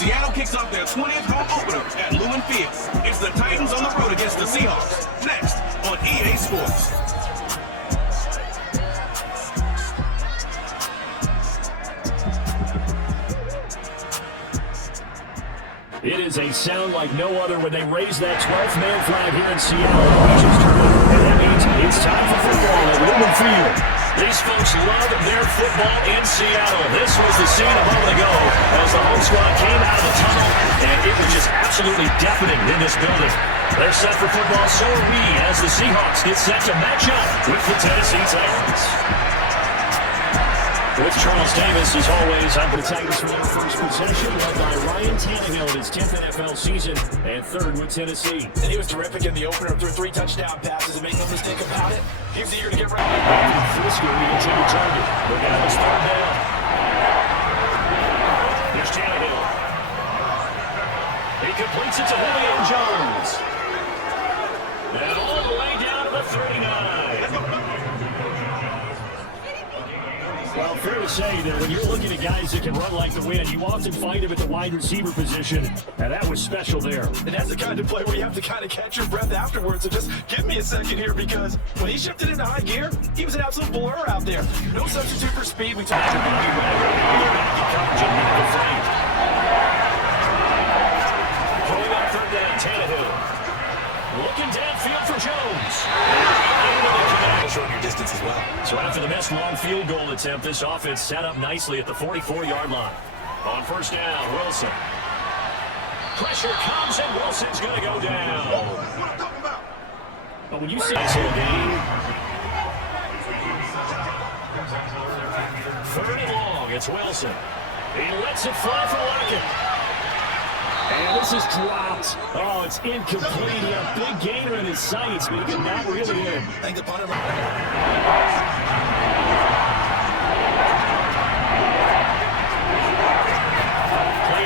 Seattle kicks off their 20th home opener at Lumen Field. It's the Titans on the road against the Seahawks. Next on EA Sports. It is a sound like no other when they raise that 12th man flag here in Seattle. And that means it's time for football at Lumen Field. These folks love their football in Seattle. This was the scene a moment ago as the home squad came out of the tunnel, and it was just absolutely deafening in this building. They're set for football, so are we, as the Seahawks get set to match up with the Tennessee Titans. With Charles Davis, as always, I'm the Titans for their first possession, led by Ryan Tannehill in his 10th NFL season, and third with Tennessee. And he was terrific in the opener, threw 3 touchdown passes, and make no mistake about it. He was eager to get right. Frisco, the intended target. Look out, it's third down. Here's Tannehill. He completes it to Julio Jones. And all the way down to the 39. Well, fair to say that when you're looking at guys that can run like the wind, you often find them at the wide receiver position, and that was special there. And that's the kind of play where you have to kind of catch your breath afterwards. So just give me a second here, because when he shifted into high gear, he was an absolute blur out there. No substitute for speed. We talked about Pulling out third down, Tannehill. Looking downfield for Jones. Shorten your distance as well. So after the missed long field goal attempt, this offense set up nicely at the 44-yard line. On first down, Wilson. Pressure comes, and Wilson's going to go down. But when you see this whole game, third and long, it's Wilson. He lets it fly for Lockett. And this is dropped. Oh, it's incomplete. He had a big gainer in his sights, but he could not reel it in. I think the punter. Play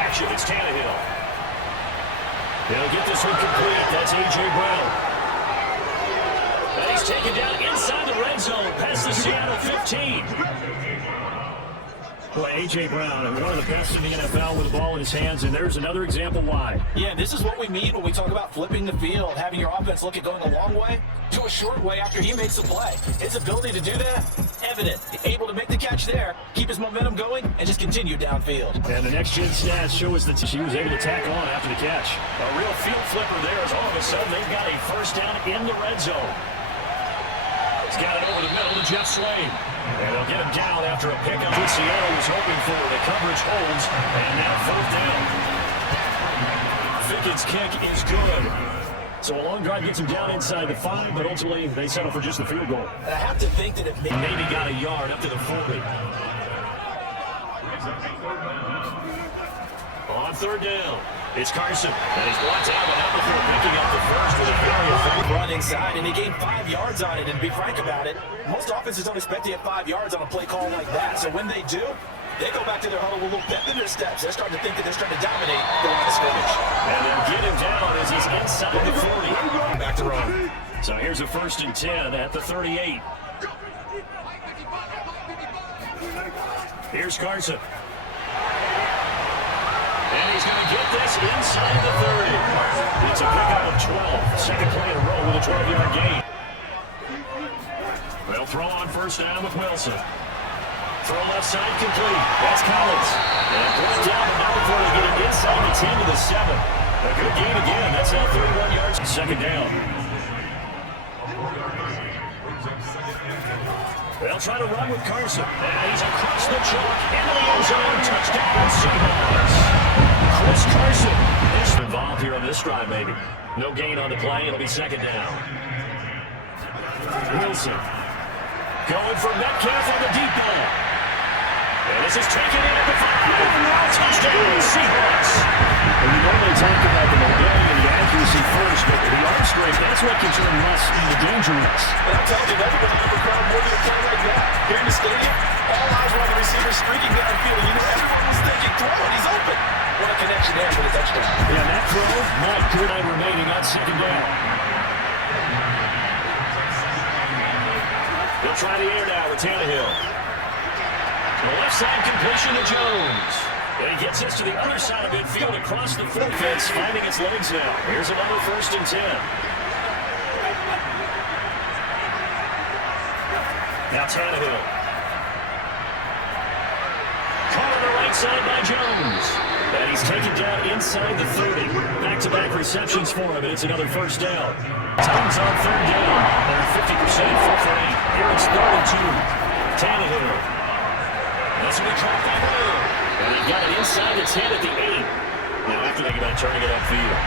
action. It's Tannehill. He'll get this one complete. That's A.J. Brown. And he's taken down inside the red zone past the Seattle 15. Boy, A.J. Brown, and one of the best in the NFL with the ball in his hands, and there's another example why. Yeah, this is what we mean when we talk about flipping the field, having your offense look at going a long way to a short way after he makes the play. His ability to do that, evident. Able to make the catch there, keep his momentum going, and just continue downfield. And the next-gen stats show us that she was able to tack on after the catch. A real field flipper there, as all of a sudden they've got a first down in the red zone. He's got it over the middle to Jeff Swain. And they'll get him down after a pickup that Seattle was hoping for. The coverage holds, and now fourth down. Fickett's kick is good. So a long drive gets him down inside the 5, but ultimately they settle for just the field goal. And I have to think that it maybe got a yard up to the 40. On third down, it's Carson. And he's blocked out, but not before picking up the first with a very effective run inside, and he gained 5 yards on it. And to be frank about it, most offenses don't expect to get 5 yards on a play call like that. So when they do, they go back to their huddle with a little bend in their steps. They're starting to think that they're starting to dominate the line of scrimmage. And they'll get him down as he's inside the 40. Back to run. So here's a 1st and 10 at the 38. Here's Carson. And he's going to get this inside the 30. It's a pickup of 12. Second play in a row with a 12-yard gain. They'll throw on first down with Wilson. Throw left side complete. That's Collins. And brought down, but not before they get it inside the 10 to the 7. A good gain again. That's now 31 yards. Second down. They'll try to run with Carson. And he's across the chalk into the end zone. Touchdown, Seahawks. Chris Carson is involved here on this drive, maybe. No gain on the play. It'll be second down. Wilson going for Metcalf on the deep ball. And this is taken in at the 5. Touchdown, Seahawks. And you normally talk about the mobility and the accuracy first, but the arm strength, that's what can turn Russ into dangerous. But I'm telling you, everybody in the crowd more than a play like that. Here in the stadium, all eyes were on the receiver streaking downfield. And you know, everyone was thinking, throw it, he's open. What a connection there for the touchdown. Yeah, that throw, not good on remaining on second down. They'll try the air down with Tannehill. The left side completion to Jones. And he gets this to the other side of midfield across the full fence, finding its legs now. Here's another 1st and 10. Now Tannehill. Caught on the right side by Jones. And he's taken down inside the 30. Back-to-back receptions for him, and it's another 1st down. Titans on 3rd down. They're 50% 4th and 8. Here it's 3rd and 2. Tannehill. That's a good call by Will. And he got it inside the 10 at the 8. Now after thinking about turning it upfield.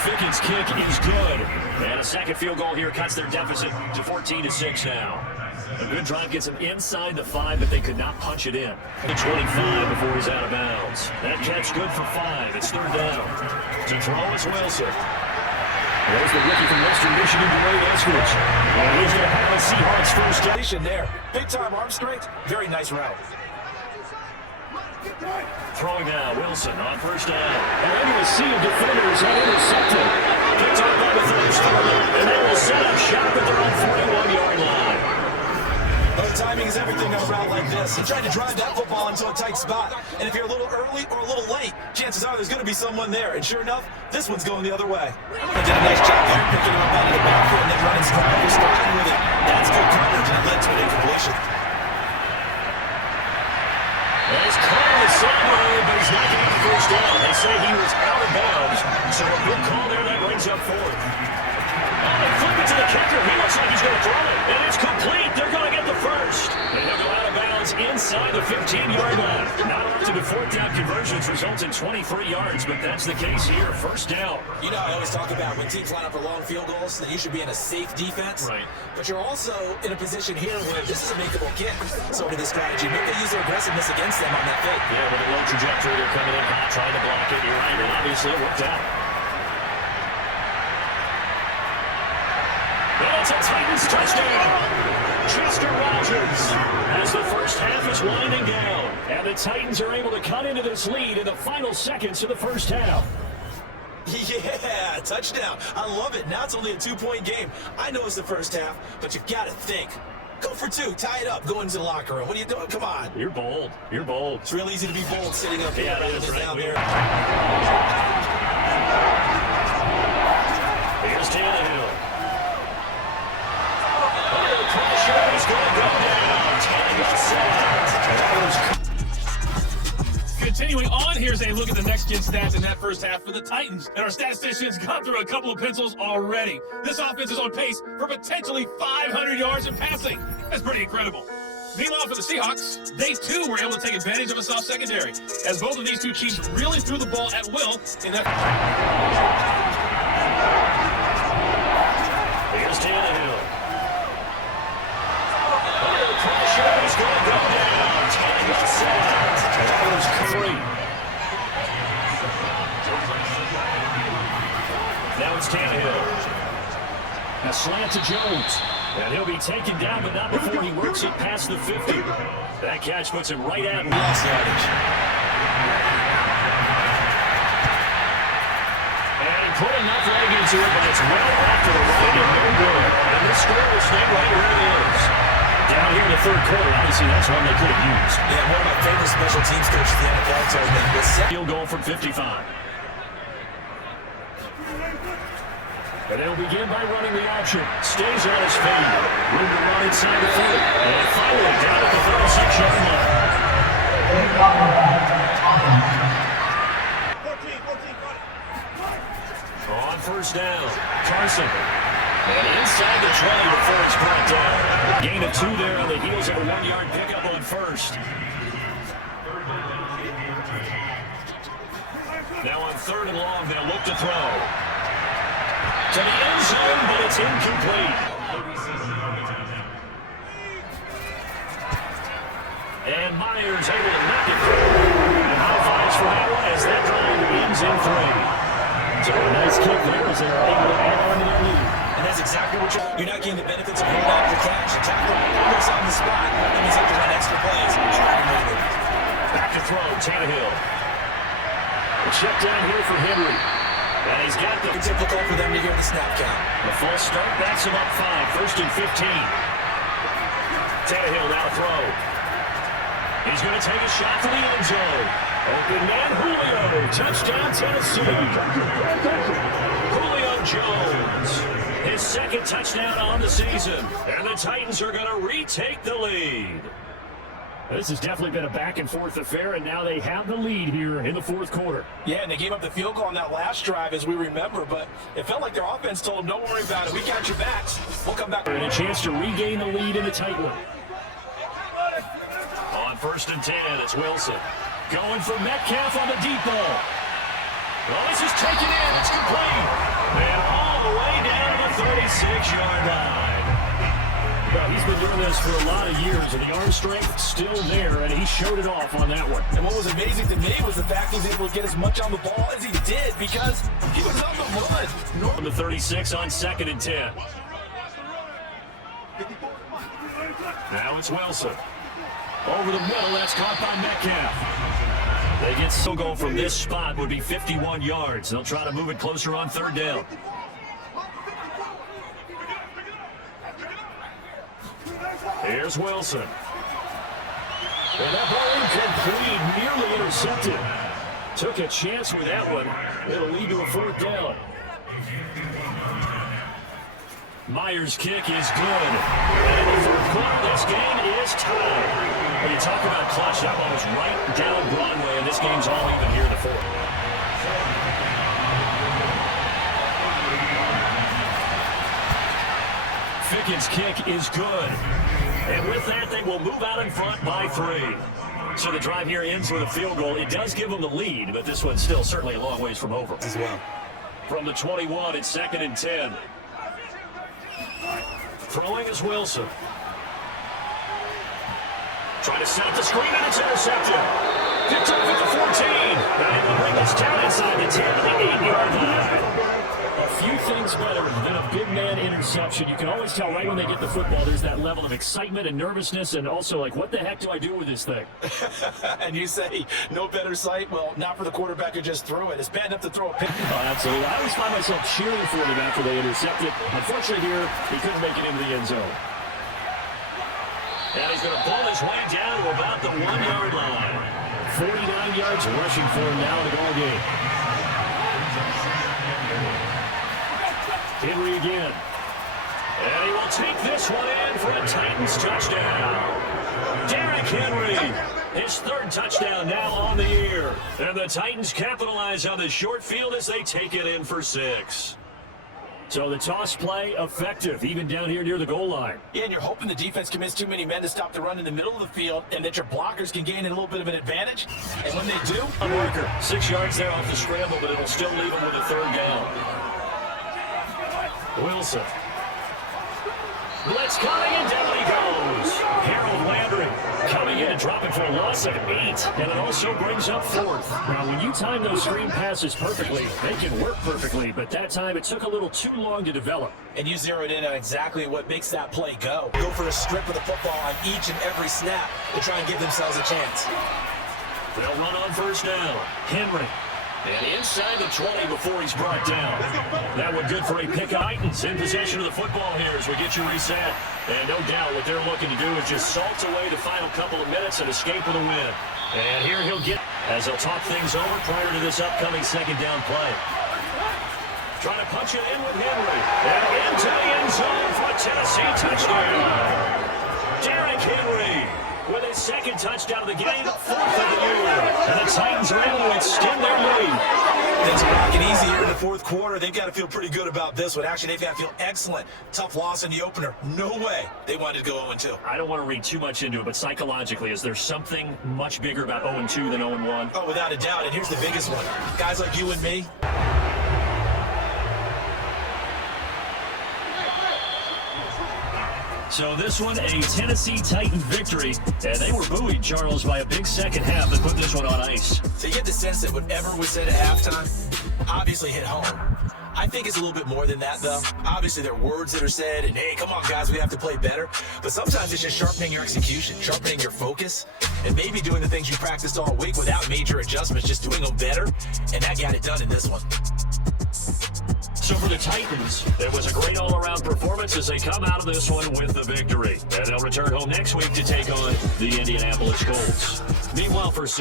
Fickett's kick is good. And a second field goal here cuts their deficit to 14-6 now. A good drive gets him inside the 5, but they could not punch it in. The 25 before he's out of bounds. That catch good for 5. It's 3rd down. To throw is Wilson. There's the rookie from Western Michigan, Dwayne Eskridge. And he's going to have a Seahawks first down. There. Big time arm strength. Very nice route. Throwing now, Wilson on 1st down. And into a sea of defenders have intercepted. Picked up by the first, and they will set up shop at their own 41-yard line. Well, the timing is everything on a route like this. You try to drive that football into a tight spot, and if you're a little early or a little late, chances are there's going to be someone there. And sure enough, this one's going the other way. They did a nice job there, picking him up out of the backfield and then running stride for stride with it. That's good coverage, and it led to an incompletion. And he's caught on the sideline, but he's not going to get the first down. They say he was out of bounds, so a good call there. That brings up 4th. Oh, they flip it to the kicker. He looks like he's going to throw it, and it's complete. They're going to get the first. And they'll go out of bounds inside the 15-yard line. Not often do 4th down conversions result in 23 yards, but that's the case here. 1st down. You know, I always talk about when teams line up for long field goals, that you should be in a safe defense. Right. But you're also in a position here where this is a makeable kick. So to this strategy, maybe they use their aggressiveness against them on that fake. Yeah, with a low trajectory, they're coming in hot, trying to block it. You're right, and obviously it worked out. And it's a Titans touchdown. Chester Rogers as the first half is winding down. And the Titans are able to cut into this lead in the final seconds of the first half. Yeah, touchdown. I love it. Now it's only a 2-point game. I know it's the first half, but you've got to think. Go for 2, tie it up, go into the locker room. What are you doing? Come on. You're bold. You're bold. It's real easy to be bold sitting up here rather than down there. Here's Tannehill. Under the pressure, he's going to go down. Tannehill sacked. Continuing on, here's a look at the next-gen stats in that first half for the Titans. And our statisticians got through a couple of pencils already. This offense is on pace for potentially 500 yards in passing. That's pretty incredible. Meanwhile, for the Seahawks, they too were able to take advantage of a soft secondary, as both of these two teams really threw the ball at will in that. Here's Tannehill. Under the pressure, he's going to go down. Tannehill sacked. That was free. Now it's Tannehill. A slant to Jones. And he'll be taken down, but not before he works it past the 50. That catch puts him right at lost yardage. And he put enough leg into it, but it's well off to the right and no good. And this score will stay right where it is. Down here in the third quarter, obviously that's one they could have used. Yeah, one of my favorite special teams coaches the NFL told me was field goal from 55. And they'll begin by running the option. Stays on his feet. Room to run inside the 30. And finally down at the 36-yard line. 14, on first down, Carson. And inside the 20 before it's brought down. Gain of 2 there on the heels of a 1-yard pickup on first. Now on 3rd and long, they'll look to throw. To the end zone, but it's incomplete. And Myers able to knock it through. And high fives for that one as that drive ends in 3. So a nice kick there as they're able to add on to their lead. And that's exactly what you're not getting the benefits of holding out the catch. Tackle almost on the spot. That means they have to run extra plays. Back to throw, Tannehill. A check down here for Henry. And he's got the... It's difficult for them to hear the snap count. The false start backs him up 5. 1st and 15. Tannehill now throw. He's going to take a shot for the end zone. Open man Julio. Touchdown Tennessee. Julio Jones. His second touchdown on the season. And the Titans are going to retake the lead. This has definitely been a back-and-forth affair, and now they have the lead here in the fourth quarter. Yeah, and they gave up the field goal on that last drive, as we remember, but it felt like their offense told them, don't worry about it, we got your backs. We'll come back. And a chance to regain the lead in a tight one. On 1st and 10, it's Wilson. Going for Metcalf on the deep ball. Well, this is taken in. It's complete. And all the way down to the 36-yard line. Well, he's been doing this for a lot of years, and the arm strength still there, and he showed it off on that one. And what was amazing to me was the fact he was able to get as much on the ball as he did because he was on the run. From the 36 on 2nd and 10. Now it's Wilson. Over the middle, that's caught by Metcalf. They get still goal from this spot would be 51 yards. They'll try to move it closer on 3rd down. Here's Wilson. And that ball incomplete, nearly intercepted. Took a chance with that one. It'll lead to a 4th down. Myers' kick is good. And in the 4th quarter, this game is tied. When you talk about clutch, that ball was right down Broadway, and this game's all even here in the 4th. Ficken's kick is good. And with that, they will move out in front by 3. So the drive here ends with a field goal. It does give them the lead, but this one's still certainly a long ways from over. As well. From the 21, it's 2nd and 10. Throwing is Wilson. Trying to set up the screen, and it's intercepted. Picked up at the 14. And they'll bring this down inside the 10 to the 8-yard line. A few things better than a big man interception. You can always tell right when they get the football, there's that level of excitement and nervousness, and also like, what the heck do I do with this thing? And you say, no better sight? Well, not for the quarterback who just threw it. It's bad enough to throw a pick. Oh, absolutely. I always find myself cheering for them after they intercept it. Unfortunately here, he couldn't make it into the end zone. And he's going to pull his way down to about the 1-yard line. 49 yards rushing for him now in the ball game. Henry again. And he will take this one in for a Titans touchdown. Derrick Henry, his 3rd touchdown now on the year. And the Titans capitalize on the short field as they take it in for 6. So the toss play effective, even down here near the goal line. Yeah, and you're hoping the defense commits too many men to stop the run in the middle of the field and that your blockers can gain a little bit of an advantage. And when they do, a marker. 6 yards there off the scramble, but it'll still leave him with a 3rd down. Wilson. Blitz coming, and down he goes. Harold Landry coming in and dropping for a loss of 8, and it also brings up 4th. Now, when you time those screen passes perfectly, they can work perfectly, but that time it took a little too long to develop. And you zeroed in on exactly what makes that play go. Go for a strip of the football on each and every snap to try and give themselves a chance. They'll run on 1st down. Henry. And inside the 20 before he's brought down. That one good for a pick. Titans in possession of the football here as we get you reset. And no doubt what they're looking to do is just salt away the final couple of minutes and escape with a win. And here he'll get as they'll talk things over prior to this upcoming 2nd down play. Trying to punch it in with Henry. And into the end zone for a Tennessee touchdown. Derrick Henry with his 2nd touchdown of the game, 4th of the year. And the Titans are able to extend their lead. Things are rocking easy here in the 4th quarter. They've got to feel pretty good about this one. Actually, they've got to feel excellent. Tough loss in the opener. No way they wanted to go 0-2. I don't want to read too much into it, but psychologically, is there something much bigger about 0-2 than 0-1? Oh, without a doubt. And here's the biggest one. Guys like you and me. So this one, a Tennessee Titan victory, and they were buoyed, Charles, by a big second half that put this one on ice. So you get the sense that whatever was said at halftime obviously hit home. I think it's a little bit more than that, though. Obviously, there are words that are said, and hey, come on, guys, we have to play better. But sometimes it's just sharpening your execution, sharpening your focus, and maybe doing the things you practiced all week without major adjustments, just doing them better, and that got it done in this one. So for the Titans, it was a great all-around performance as they come out of this one with the victory. And they'll return home next week to take on the Indianapolis Colts. Meanwhile, for